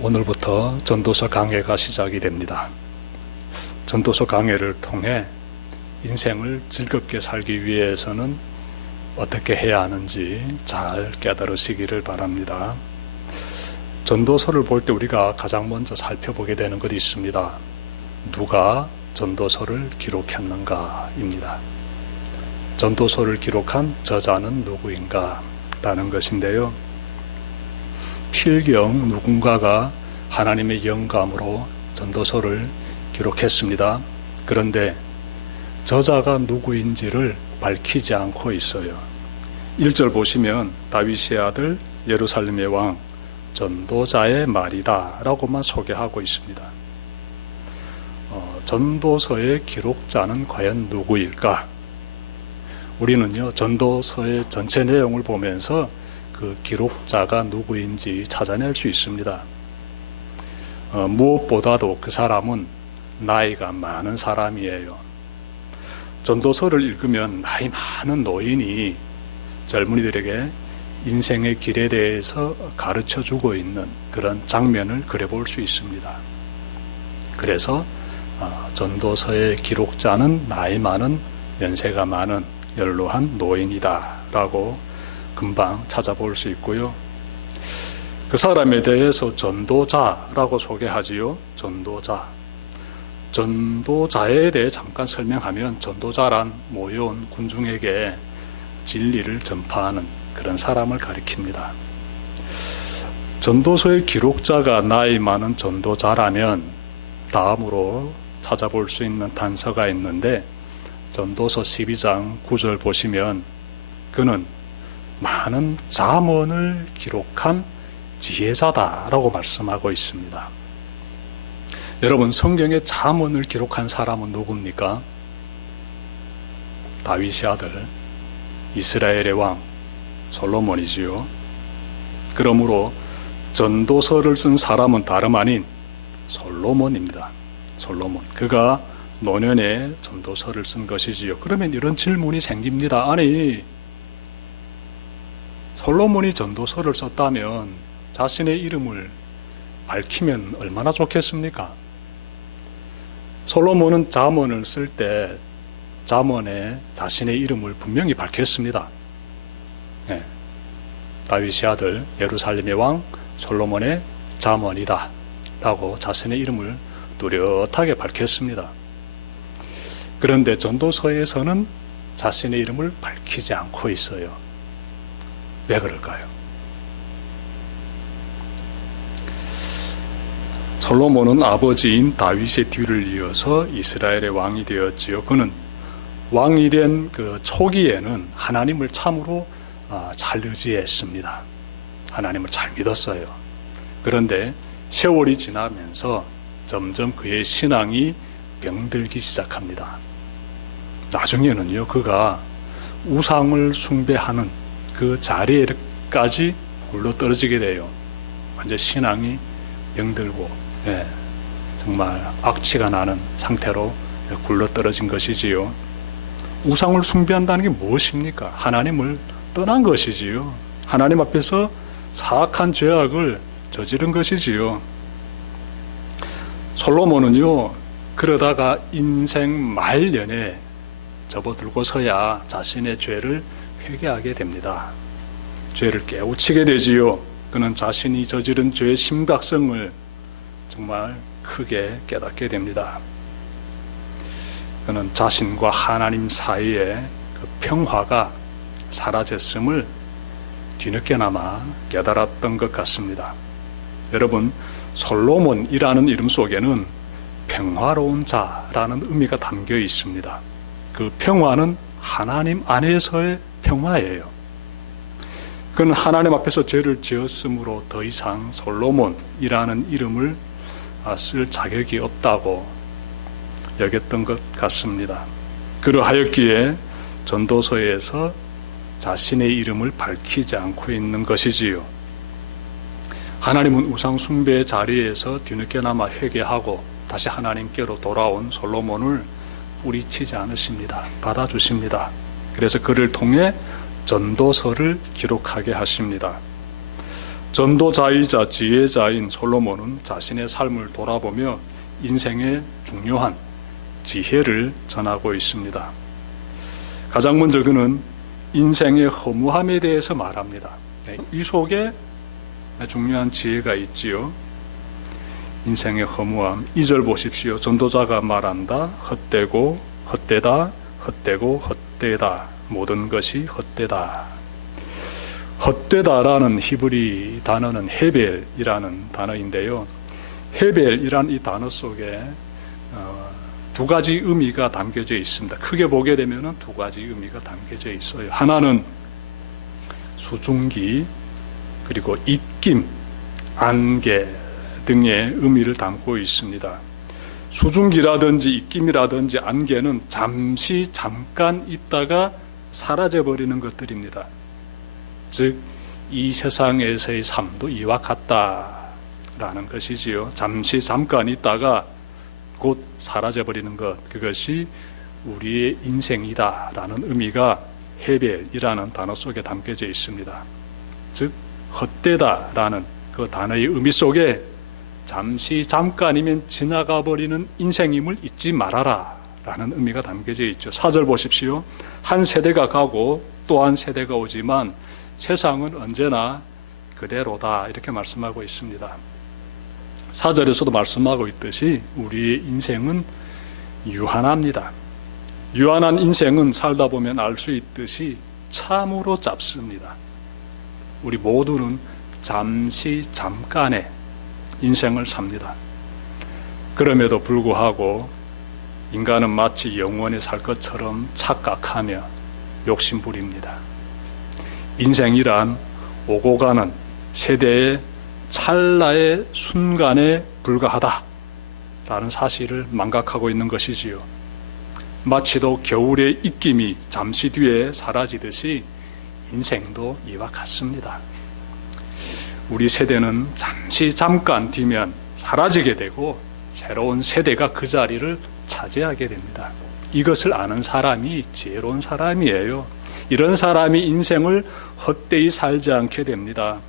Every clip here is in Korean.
오늘부터 전도서 강해가 시작이 됩니다. 전도서 강해를 통해 인생을 즐겁게 살기 위해서는 어떻게 해야 하는지 잘 깨달으시기를 바랍니다. 전도서를 볼 때 우리가 가장 먼저 살펴보게 되는 것이 있습니다. 누가 전도서를 기록했는가입니다. 전도서를 기록한 저자는 누구인가 라는 것인데요. 필경 누군가가 하나님의 영감으로 전도서를 기록했습니다. 그런데 저자가 누구인지를 밝히지 않고 있어요. 1절 보시면 다윗의 아들 예루살렘의 왕 전도자의 말이다 라고만 소개하고 있습니다. 전도서의 기록자는 과연 누구일까? 우리는요, 전도서의 전체 내용을 보면서 그 기록자가 누구인지 찾아낼 수 있습니다. 무엇보다도 그 사람은 나이가 많은 사람이에요. 전도서를 읽으면 나이 많은 노인이 젊은이들에게 인생의 길에 대해서 가르쳐주고 있는 그런 장면을 그려볼 수 있습니다. 그래서 전도서의 기록자는 나이 많은, 연세가 많은 연로한 노인이다 라고 금방 찾아볼 수 있고요. 그 사람에 대해서 전도자라고 소개하지요. 전도자에 대해 잠깐 설명하면, 전도자란 모여온 군중에게 진리를 전파하는 그런 사람을 가리킵니다. 전도서의 기록자가 나이 많은 전도자라면 다음으로 찾아볼 수 있는 단서가 있는데, 전도서 12장 9절 보시면 그는 많은 잠언을 기록한 지혜자다라고 말씀하고 있습니다. 여러분, 성경에 잠언을 기록한 사람은 누굽니까? 다윗의 아들, 이스라엘의 왕 솔로몬이지요. 그러므로 전도서를 쓴 사람은 다름 아닌 솔로몬입니다. 솔로몬. 그가 노년에 전도서를 쓴 것이지요. 그러면 이런 질문이 생깁니다. 아니, 솔로몬이 전도서를 썼다면 자신의 이름을 밝히면 얼마나 좋겠습니까? 솔로몬은 잠언을 쓸 때 잠언에 자신의 이름을 분명히 밝혔습니다. 네. 다윗의 아들 예루살렘의 왕 솔로몬의 잠언이다 라고 자신의 이름을 뚜렷하게 밝혔습니다. 그런데 전도서에서는 자신의 이름을 밝히지 않고 있어요. 왜 그럴까요? 솔로몬은 아버지인 다윗의 뒤를 이어서 이스라엘의 왕이 되었지요. 그는 왕이 된 그 초기에는 하나님을 참으로 잘 의지했습니다. 하나님을 잘 믿었어요. 그런데 세월이 지나면서 점점 그의 신앙이 병들기 시작합니다. 나중에는요, 그가 우상을 숭배하는 그 자리에까지 굴러떨어지게 돼요. 완전 신앙이 병들고, 정말 악취가 나는 상태로 굴러떨어진 것이지요. 우상을 숭배한다는 게 무엇입니까? 하나님을 떠난 것이지요. 하나님 앞에서 사악한 죄악을 저지른 것이지요. 솔로몬은요, 그러다가 인생 말년에 접어들고서야 자신의 죄를 회개하게 됩니다. 죄를 깨우치게 되지요. 그는 자신이 저지른 죄의 심각성을 정말 크게 깨닫게 됩니다. 그는 자신과 하나님 사이에 그 평화가 사라졌음을 뒤늦게나마 깨달았던 것 같습니다. 여러분, 솔로몬이라는 이름 속에는 평화로운 자라는 의미가 담겨 있습니다. 그 평화는 하나님 안에서의 평화예요. 그는 하나님 앞에서 죄를 지었으므로 더 이상 솔로몬이라는 이름을 쓸 자격이 없다고 여겼던 것 같습니다. 그러하였기에 전도서에서 자신의 이름을 밝히지 않고 있는 것이지요. 하나님은 우상 숭배의 자리에서 뒤늦게나마 회개하고 다시 하나님께로 돌아온 솔로몬을 뿌리치지 않으십니다. 받아주십니다. 그래서 그를 통해 전도서를 기록하게 하십니다. 전도자이자 지혜자인 솔로몬은 자신의 삶을 돌아보며 인생의 중요한 지혜를 전하고 있습니다. 가장 먼저 그는 인생의 허무함에 대해서 말합니다. 이 속에 중요한 지혜가 있지요. 인생의 허무함. 2절 보십시오. 전도자가 말한다. 헛되고 헛되다. 헛되고 헛되다. 모든 것이 헛되다. 헛되다라는 히브리 단어는 헤벨이라는 단어인데요. 헤벨이란 이 단어 속에 두 가지 의미가 담겨져 있습니다. 크게 보게 되면 두 가지 의미가 담겨져 있어요. 하나는 수증기, 그리고 입김, 안개 등의 의미를 담고 있습니다. 수증기라든지 입김이라든지 안개는 잠깐 있다가 사라져버리는 것들입니다. 즉, 이 세상에서의 삶도 이와 같다라는 것이지요. 잠깐 있다가 곧 사라져버리는 것, 그것이 우리의 인생이다라는 의미가 헤벨이라는 단어 속에 담겨져 있습니다. 즉, 헛되다라는 그 단어의 의미 속에 잠깐이면 지나가 버리는 인생임을 잊지 말아라 라는 의미가 담겨져 있죠. 4절 보십시오. 한 세대가 가고 또 한 세대가 오지만 세상은 언제나 그대로다, 이렇게 말씀하고 있습니다. 4절에서도 말씀하고 있듯이 우리의 인생은 유한합니다. 유한한 인생은 살다 보면 알 수 있듯이 참으로 짧습니다. 우리 모두는 잠깐의 인생을 삽니다. 그럼에도 불구하고 인간은 마치 영원히 살 것처럼 착각하며 욕심부립니다. 인생이란 오고 가는 세대의 찰나의 순간에 불과하다라는 사실을 망각하고 있는 것이지요. 마치도 겨울의 입김이 잠시 뒤에 사라지듯이 인생도 이와 같습니다. 우리 세대는 잠깐 뒤면 사라지게 되고 새로운 세대가 그 자리를 차지하게 됩니다. 이것을 아는 사람이 지혜로운 사람이에요. 이런 사람이 인생을 헛되이 살지 않게 됩니다.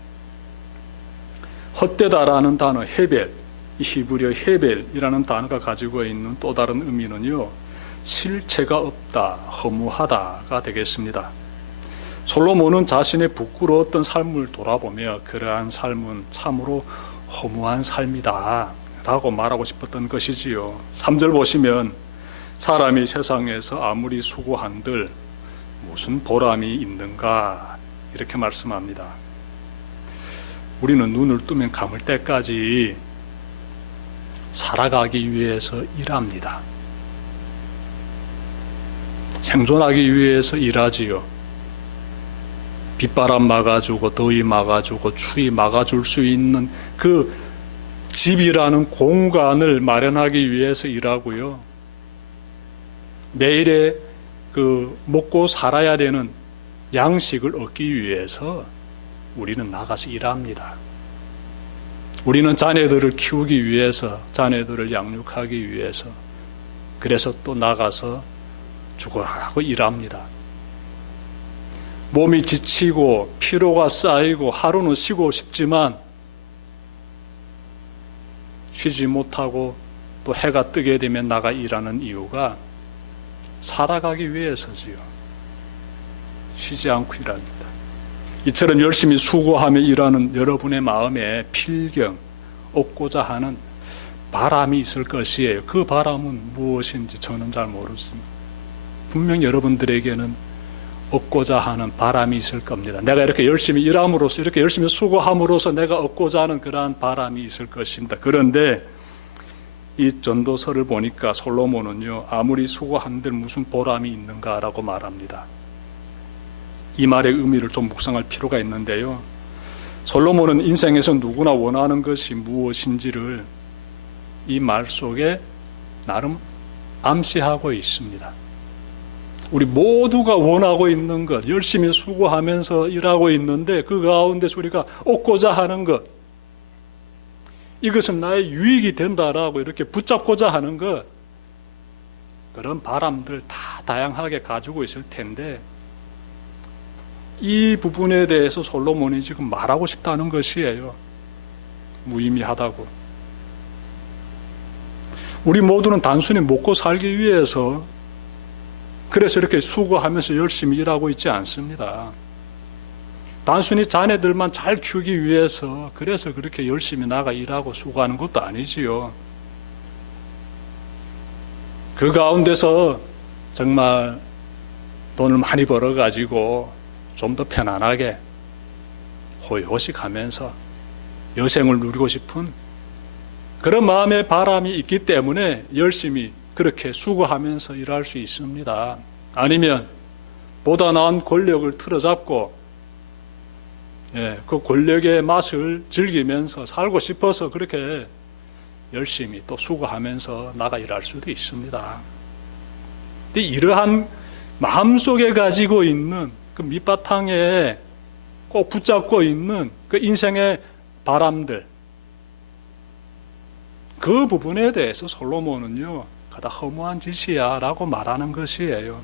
헛되다라는 단어 헤벨, 이 히브리어 헤벨이라는 단어가 가지고 있는 또 다른 의미는요, 실체가 없다, 허무하다가 되겠습니다. 솔로몬은 자신의 부끄러웠던 삶을 돌아보며 그러한 삶은 참으로 허무한 삶이다 라고 말하고 싶었던 것이지요. 3절 보시면 사람이 세상에서 아무리 수고한들 무슨 보람이 있는가, 이렇게 말씀합니다. 우리는 눈을 뜨면 감을 때까지 살아가기 위해서 일합니다. 생존하기 위해서 일하지요. 빗바람 막아주고 더위 막아주고 추위 막아줄 수 있는 그 집이라는 공간을 마련하기 위해서 일하고요. 매일의 그 먹고 살아야 되는 양식을 얻기 위해서 우리는 나가서 일합니다. 우리는 자녀들을 키우기 위해서, 자녀들을 양육하기 위해서, 그래서 또 나가서 죽어라고 일합니다. 몸이 지치고 피로가 쌓이고 하루는 쉬고 싶지만 쉬지 못하고 또 해가 뜨게 되면 나가 일하는 이유가 살아가기 위해서지요. 쉬지 않고 일합니다. 이처럼 열심히 수고하며 일하는 여러분의 마음에 필경, 얻고자 하는 바람이 있을 것이에요. 그 바람은 무엇인지 저는 잘 모르겠습니다. 분명 여러분들에게는 얻고자 하는 바람이 있을 겁니다. 내가 이렇게 열심히 일함으로써, 이렇게 열심히 수고함으로써 내가 얻고자 하는 그러한 바람이 있을 것입니다. 그런데 이 전도서를 보니까 솔로몬은요, 아무리 수고한들 무슨 보람이 있는가라고 말합니다. 이 말의 의미를 좀 묵상할 필요가 있는데요, 솔로몬은 인생에서 누구나 원하는 것이 무엇인지를 이 말 속에 나름 암시하고 있습니다. 우리 모두가 원하고 있는 것, 열심히 수고하면서 일하고 있는데 그 가운데서 우리가 얻고자 하는 것, 이것은 나의 유익이 된다라고 이렇게 붙잡고자 하는 것, 그런 바람들 다 다양하게 가지고 있을 텐데 이 부분에 대해서 솔로몬이 지금 말하고 싶다는 것이에요. 무의미하다고. 우리 모두는 단순히 먹고 살기 위해서 그래서 이렇게 수고하면서 열심히 일하고 있지 않습니다. 단순히 자녀들만 잘 키우기 위해서 그래서 그렇게 열심히 나가 일하고 수고하는 것도 아니지요. 그 가운데서 정말 돈을 많이 벌어가지고 좀 더 편안하게 호의호식하면서 여생을 누리고 싶은 그런 마음의 바람이 있기 때문에 열심히 그렇게 수고하면서 일할 수 있습니다. 아니면 보다 나은 권력을 틀어잡고 그 권력의 맛을 즐기면서 살고 싶어서 그렇게 열심히 또 수고하면서 나가 일할 수도 있습니다. 근데 이러한 마음속에 가지고 있는 그 밑바탕에 꼭 붙잡고 있는 그 인생의 바람들, 그 부분에 대해서 솔로몬은요, 그다 허무한 짓이야 라고 말하는 것이에요.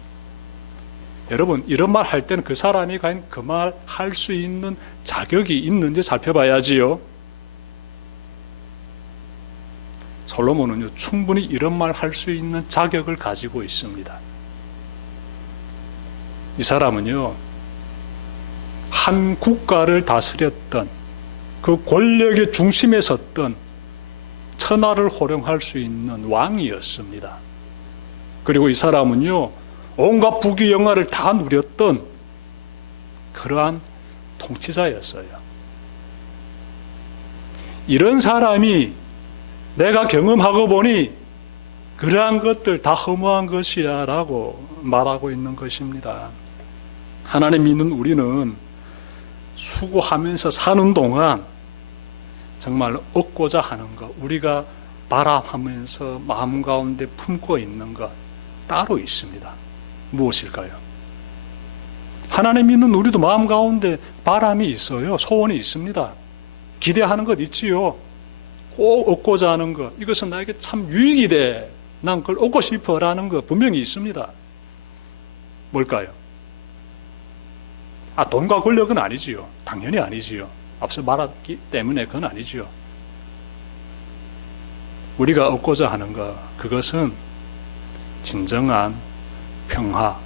여러분, 이런 말 할 때는 그 사람이 과연 그 말 할 수 있는 자격이 있는지 살펴봐야지요. 솔로몬은요, 충분히 이런 말 할 수 있는 자격을 가지고 있습니다. 이 사람은요, 한 국가를 다스렸던 그 권력의 중심에 섰던 천하를 호령할 수 있는 왕이었습니다. 그리고 이 사람은요, 온갖 부귀 영화를 다 누렸던 그러한 통치자였어요. 이런 사람이 내가 경험하고 보니 그러한 것들 다 허무한 것이야 라고 말하고 있는 것입니다. 하나님 믿는 우리는 수고하면서 사는 동안 정말 얻고자 하는 것, 우리가 바람하면서 마음 가운데 품고 있는 것 따로 있습니다. 무엇일까요? 하나님 믿는 우리도 마음 가운데 바람이 있어요. 소원이 있습니다. 기대하는 것 있지요. 꼭 얻고자 하는 것, 이것은 나에게 참 유익이 돼, 난 그걸 얻고 싶어라는 것 분명히 있습니다. 뭘까요? 돈과 권력은 아니지요. 당연히 아니지요. 앞서 말했기 때문에 그건 아니지요. 우리가 얻고자 하는 것, 그것은 진정한 평화,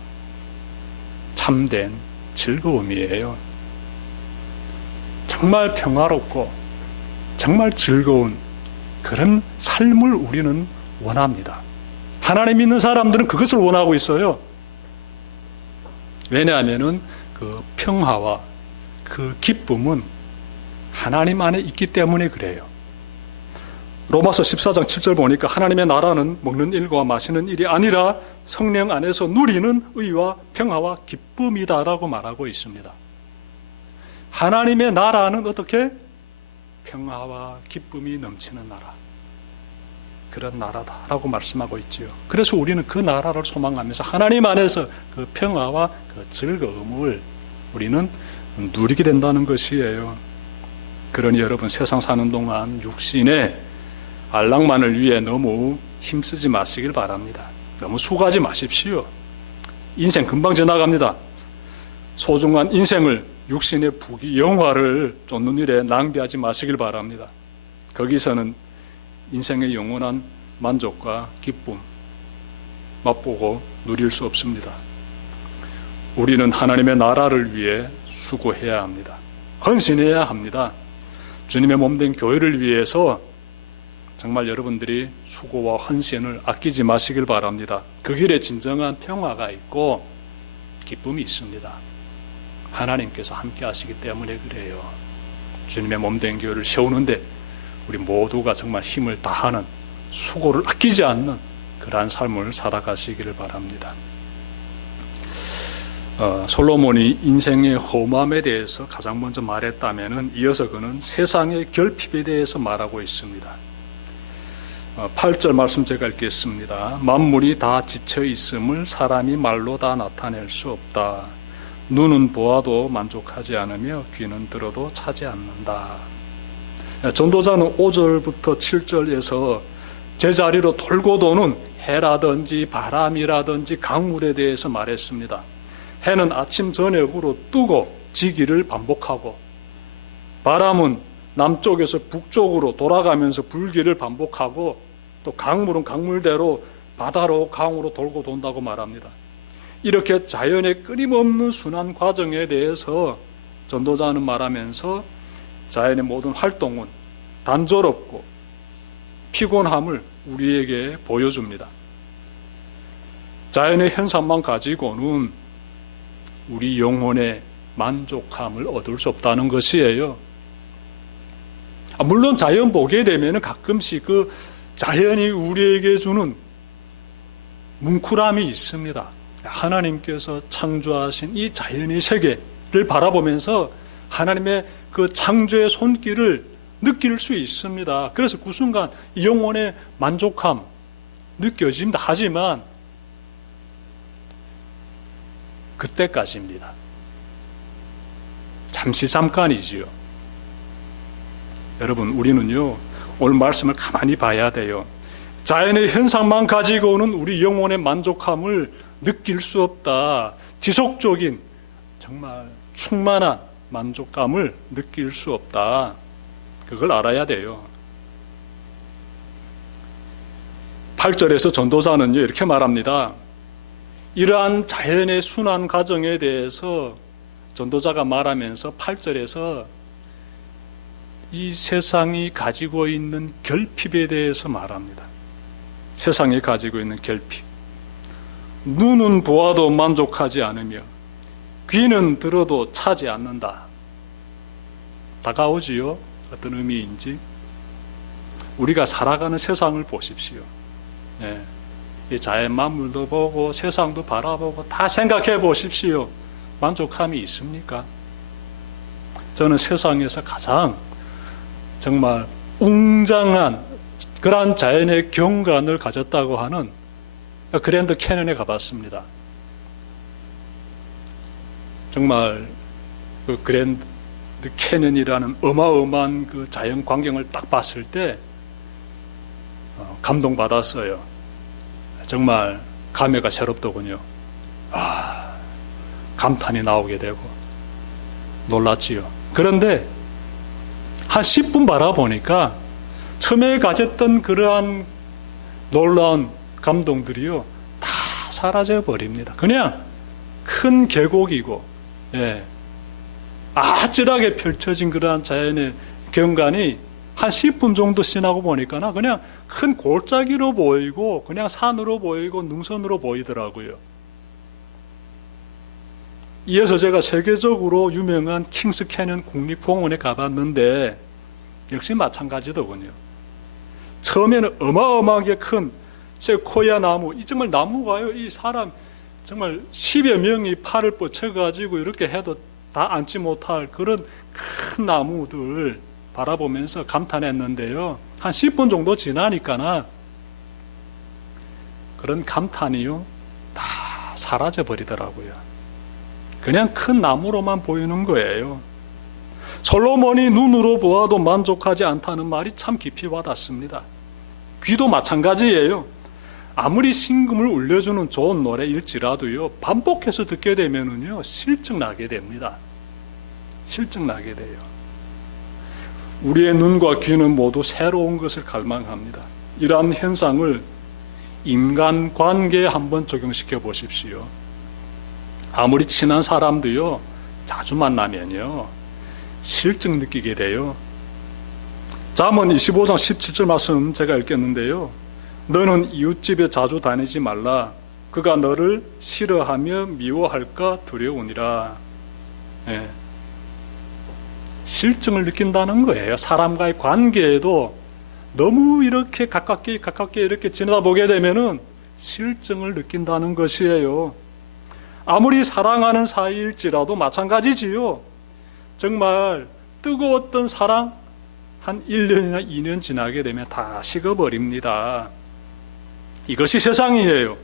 참된 즐거움이에요. 정말 평화롭고 정말 즐거운 그런 삶을 우리는 원합니다. 하나님 믿는 사람들은 그것을 원하고 있어요. 왜냐하면은 그 평화와 그 기쁨은 하나님 안에 있기 때문에 그래요. 로마서 14장 7절 보니까 하나님의 나라는 먹는 일과 마시는 일이 아니라 성령 안에서 누리는 의와 평화와 기쁨이다라고 말하고 있습니다. 하나님의 나라는 어떻게? 평화와 기쁨이 넘치는 나라. 그런 나라다라고 말씀하고 있지요. 그래서 우리는 그 나라를 소망하면서 하나님 안에서 그 평화와 그 즐거움을 우리는 누리게 된다는 것이에요. 그러니 여러분, 세상 사는 동안 육신의 안락만을 위해 너무 힘쓰지 마시길 바랍니다. 너무 수고하지 마십시오. 인생 금방 지나갑니다. 소중한 인생을 육신의 부귀 영화를 쫓는 일에 낭비하지 마시길 바랍니다. 거기서는 인생의 영원한 만족과 기쁨 맛보고 누릴 수 없습니다. 우리는 하나님의 나라를 위해 수고해야 합니다. 헌신해야 합니다. 주님의 몸된 교회를 위해서 정말 여러분들이 수고와 헌신을 아끼지 마시길 바랍니다. 그 길에 진정한 평화가 있고 기쁨이 있습니다. 하나님께서 함께 하시기 때문에 그래요. 주님의 몸된 교회를 세우는데 우리 모두가 정말 힘을 다하는, 수고를 아끼지 않는 그러한 삶을 살아가시기를 바랍니다. 솔로몬이 인생의 허무함에 대해서 가장 먼저 말했다면 이어서 그는 세상의 결핍에 대해서 말하고 있습니다. 8절 말씀 제가 읽겠습니다. 만물이 다 지쳐 있음을 사람이 말로 다 나타낼 수 없다. 눈은 보아도 만족하지 않으며 귀는 들어도 차지 않는다. 전도자는 5절부터 7절에서 제자리로 돌고 도는 해라든지 바람이라든지 강물에 대해서 말했습니다. 해는 아침 저녁으로 뜨고 지기를 반복하고 바람은 남쪽에서 북쪽으로 돌아가면서 불기를 반복하고 또 강물은 강물대로 바다로 강으로 돌고 돈다고 말합니다. 이렇게 자연의 끊임없는 순환 과정에 대해서 전도자는 말하면서 자연의 모든 활동은 단조롭고 피곤함을 우리에게 보여줍니다. 자연의 현상만 가지고는 우리 영혼의 만족함을 얻을 수 없다는 것이에요. 물론 자연 보게 되면 가끔씩 그 자연이 우리에게 주는 뭉클함이 있습니다. 하나님께서 창조하신 이 자연의 세계를 바라보면서 하나님의 그 창조의 손길을 느낄 수 있습니다. 그래서 그 순간 영혼의 만족함 느껴집니다. 하지만 그때까지입니다. 잠깐이지요. 여러분, 우리는요, 오늘 말씀을 가만히 봐야 돼요. 자연의 현상만 가지고는 우리 영혼의 만족함을 느낄 수 없다. 지속적인 정말 충만한 만족감을 느낄 수 없다. 그걸 알아야 돼요. 8절에서 전도사는요, 이렇게 말합니다. 이러한 자연의 순환 과정에 대해서 전도자가 말하면서 8절에서 이 세상이 가지고 있는 결핍에 대해서 말합니다. 세상이 가지고 있는 결핍. 눈은 보아도 만족하지 않으며 귀는 들어도 차지 않는다. 다가오지요? 어떤 의미인지. 우리가 살아가는 세상을 보십시오. 예. 이 자연 만물도 보고 세상도 바라보고 다 생각해 보십시오. 만족함이 있습니까? 저는 세상에서 가장 정말 웅장한 그러한 자연의 경관을 가졌다고 하는 그랜드 캐년에 가봤습니다. 정말 그 그랜드 캐년이라는 어마어마한 그 자연 광경을 딱 봤을 때 감동받았어요. 정말 감회가 새롭더군요. 감탄이 나오게 되고 놀랐지요. 그런데 한 10분 바라보니까 처음에 가졌던 그러한 놀라운 감동들이요 다 사라져 버립니다. 그냥 큰 계곡이고, 예, 아찔하게 펼쳐진 그러한 자연의 경관이 한 10분 정도 지나고 보니까 그냥 큰 골짜기로 보이고 그냥 산으로 보이고 능선으로 보이더라고요. 이어서 제가 세계적으로 유명한 킹스 캐년 국립공원에 가봤는데 역시 마찬가지더군요. 처음에는 어마어마하게 큰 세코야 나무, 이 정말 나무가요, 이 사람 정말 10여 명이 팔을 뻗쳐가지고 이렇게 해도 다 앉지 못할 그런 큰 나무들 바라보면서 감탄했는데요. 한 10분 정도 지나니까 그런 감탄이요 다 사라져 버리더라고요. 그냥 큰 나무로만 보이는 거예요. 솔로몬이 눈으로 보아도 만족하지 않다는 말이 참 깊이 와닿습니다. 귀도 마찬가지예요. 아무리 심금을 울려주는 좋은 노래일지라도요, 반복해서 듣게 되면은요, 실증 나게 됩니다. 실증 나게 돼요. 우리의 눈과 귀는 모두 새로운 것을 갈망합니다. 이러한 현상을 인간 관계에 한번 적용시켜 보십시오. 아무리 친한 사람도요, 자주 만나면요, 실증 느끼게 돼요. 잠언 25장 17절 말씀 제가 읽겠는데요. 너는 이웃집에 자주 다니지 말라. 그가 너를 싫어하며 미워할까 두려우니라. 예. 실증을 느낀다는 거예요. 사람과의 관계에도 너무 이렇게 가깝게 이렇게 지내다 보게 되면은 실증을 느낀다는 것이에요. 아무리 사랑하는 사이일지라도 마찬가지지요. 정말 뜨거웠던 사랑 한 1년이나 2년 지나게 되면 다 식어버립니다. 이것이 세상이에요.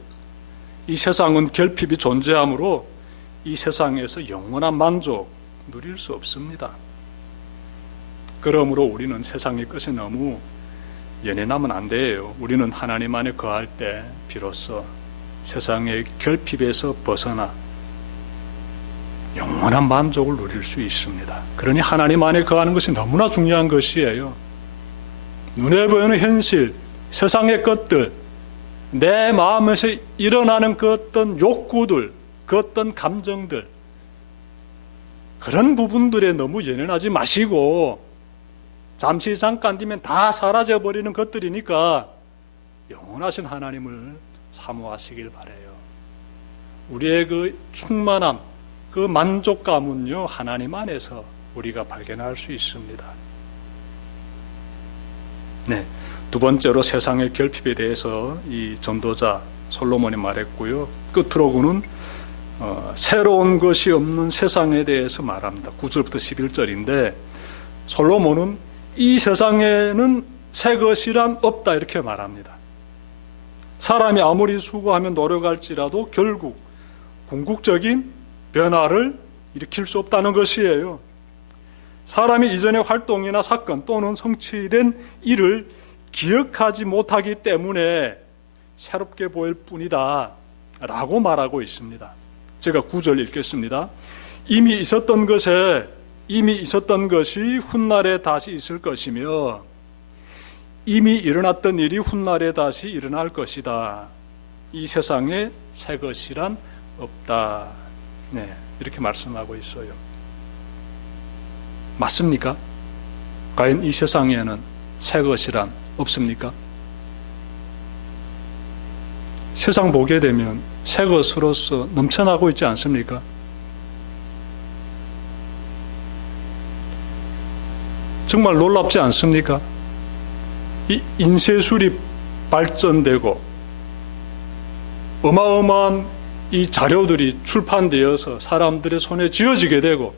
이 세상은 결핍이 존재하므로 이 세상에서 영원한 만족 누릴 수 없습니다. 그러므로 우리는 세상의 것이 너무 연연하면 안 돼요. 우리는 하나님 안에 거할 때 비로소 세상의 결핍에서 벗어나 영원한 만족을 누릴 수 있습니다. 그러니 하나님 안에 거하는 것이 너무나 중요한 것이에요. 눈에 보이는 현실, 세상의 것들, 내 마음에서 일어나는 그 어떤 욕구들, 그 어떤 감정들, 그런 부분들에 너무 연연하지 마시고 잠시 잠깐 뒤면 다 사라져버리는 것들이니까 영원하신 하나님을 사모하시길 바라요. 우리의 그 충만함, 그 만족감은요, 하나님 안에서 우리가 발견할 수 있습니다. 네, 두 번째로 세상의 결핍에 대해서 이 전도자 솔로몬이 말했고요. 끝으로 그는 새로운 것이 없는 세상에 대해서 말합니다. 9절부터 11절인데 솔로몬은 이 세상에는 새 것이란 없다 이렇게 말합니다. 사람이 아무리 수고하며 노력할지라도 결국 궁극적인 변화를 일으킬 수 없다는 것이에요. 사람이 이전의 활동이나 사건 또는 성취된 일을 기억하지 못하기 때문에 새롭게 보일 뿐이다 라고 말하고 있습니다. 제가 9절 읽겠습니다. 이미 있었던 것이 훗날에 다시 있을 것이며 이미 일어났던 일이 훗날에 다시 일어날 것이다. 이 세상에 새 것이란 없다. 네, 이렇게 말씀하고 있어요. 맞습니까? 과연 이 세상에는 새 것이란 없습니까? 세상 보게 되면 새 것으로서 넘쳐나고 있지 않습니까? 정말 놀랍지 않습니까? 이 인쇄술이 발전되고 어마어마한 이 자료들이 출판되어서 사람들의 손에 쥐어지게 되고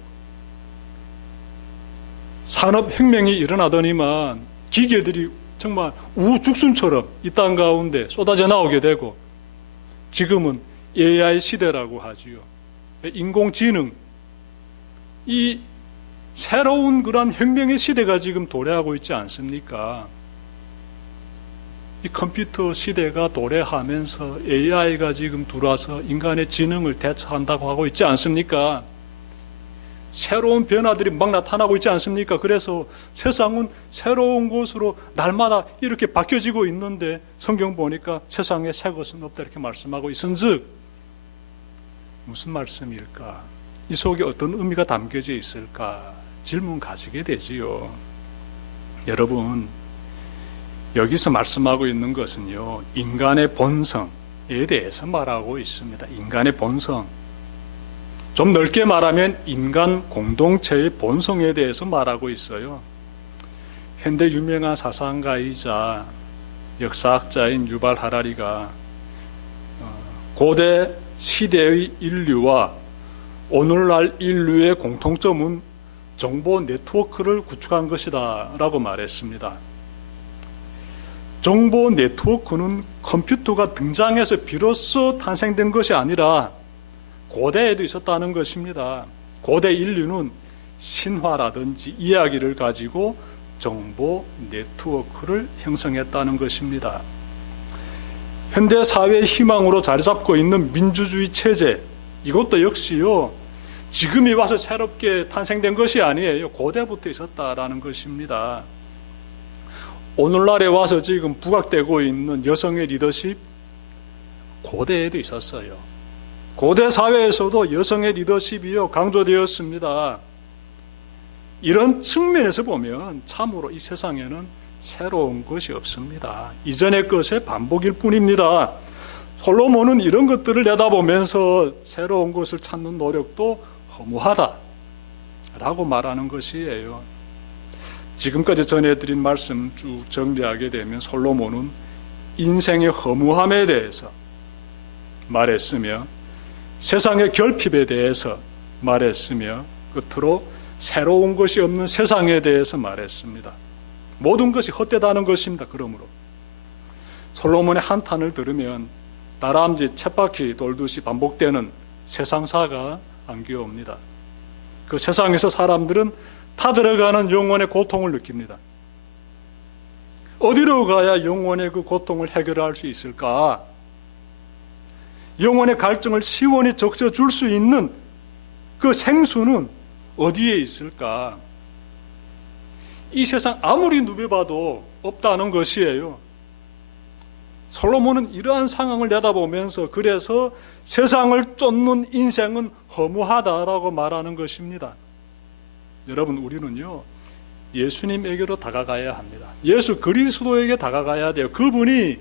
산업혁명이 일어나더니만 기계들이 정말 우후죽순처럼 이 땅 가운데 쏟아져 나오게 되고 지금은 AI 시대라고 하지요. 인공지능, 이 새로운 그런 혁명의 시대가 지금 도래하고 있지 않습니까? 이 컴퓨터 시대가 도래하면서 AI가 지금 들어와서 인간의 지능을 대처한다고 하고 있지 않습니까? 새로운 변화들이 막 나타나고 있지 않습니까? 그래서 세상은 새로운 곳으로 날마다 이렇게 바뀌어지고 있는데 성경 보니까 세상에 새 것은 없다 이렇게 말씀하고 있은즉 무슨 말씀일까? 이 속에 어떤 의미가 담겨져 있을까? 질문 가지게 되지요. 여러분, 여기서 말씀하고 있는 것은요, 인간의 본성에 대해서 말하고 있습니다. 인간의 본성. 좀 넓게 말하면 인간 공동체의 본성에 대해서 말하고 있어요. 현대 유명한 사상가이자 역사학자인 유발 하라리가 고대 시대의 인류와 오늘날 인류의 공통점은 정보 네트워크를 구축한 것이다 라고 말했습니다. 정보 네트워크는 컴퓨터가 등장해서 비로소 탄생된 것이 아니라 고대에도 있었다는 것입니다. 고대 인류는 신화라든지 이야기를 가지고 정보 네트워크를 형성했다는 것입니다. 현대 사회의 희망으로 자리 잡고 있는 민주주의 체제, 이것도 역시요, 지금이 와서 새롭게 탄생된 것이 아니에요. 고대부터 있었다라는 것입니다. 오늘날에 와서 지금 부각되고 있는 여성의 리더십, 고대에도 있었어요. 고대 사회에서도 여성의 리더십이요 강조되었습니다. 이런 측면에서 보면 참으로 이 세상에는 새로운 것이 없습니다. 이전의 것의 반복일 뿐입니다. 솔로몬은 이런 것들을 내다보면서 새로운 것을 찾는 노력도 허무하다라고 말하는 것이에요. 지금까지 전해드린 말씀 쭉 정리하게 되면 솔로몬은 인생의 허무함에 대해서 말했으며 세상의 결핍에 대해서 말했으며 끝으로 새로운 것이 없는 세상에 대해서 말했습니다. 모든 것이 헛되다는 것입니다. 그러므로 솔로몬의 한탄을 들으면 다람쥐 쳇바퀴 돌듯이 반복되는 세상사가 안겨옵니다. 그 세상에서 사람들은 타들어가는 영혼의 고통을 느낍니다. 어디로 가야 영혼의 그 고통을 해결할 수 있을까? 영혼의 갈증을 시원히 적셔줄 수 있는 그 생수는 어디에 있을까? 이 세상 아무리 누벼봐도 없다는 것이에요. 솔로몬은 이러한 상황을 내다보면서 그래서 세상을 쫓는 인생은 허무하다라고 말하는 것입니다. 여러분, 우리는요, 예수님에게로 다가가야 합니다. 예수 그리스도에게 다가가야 돼요. 그분이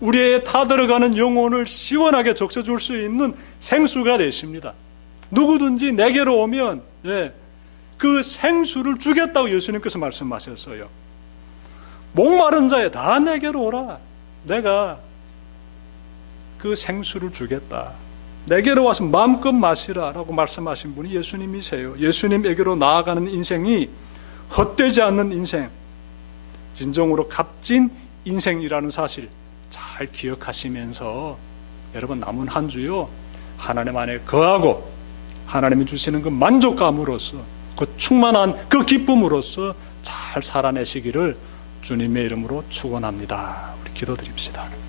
우리의 타들어가는 영혼을 시원하게 적셔줄 수 있는 생수가 되십니다. 누구든지 내게로 오면 그 생수를 주겠다고 예수님께서 말씀하셨어요. 목마른 자에 다 내게로 오라. 내가 그 생수를 주겠다. 내게로 와서 마음껏 마시라 라고 말씀하신 분이 예수님이세요. 예수님에게로 나아가는 인생이 헛되지 않는 인생, 진정으로 값진 인생이라는 사실 잘 기억하시면서 여러분, 남은 한 주요, 하나님 안에 거하고 하나님이 주시는 그 만족감으로써, 그 충만한 그 기쁨으로써 잘 살아내시기를 주님의 이름으로 축원합니다. 우리 기도드립시다.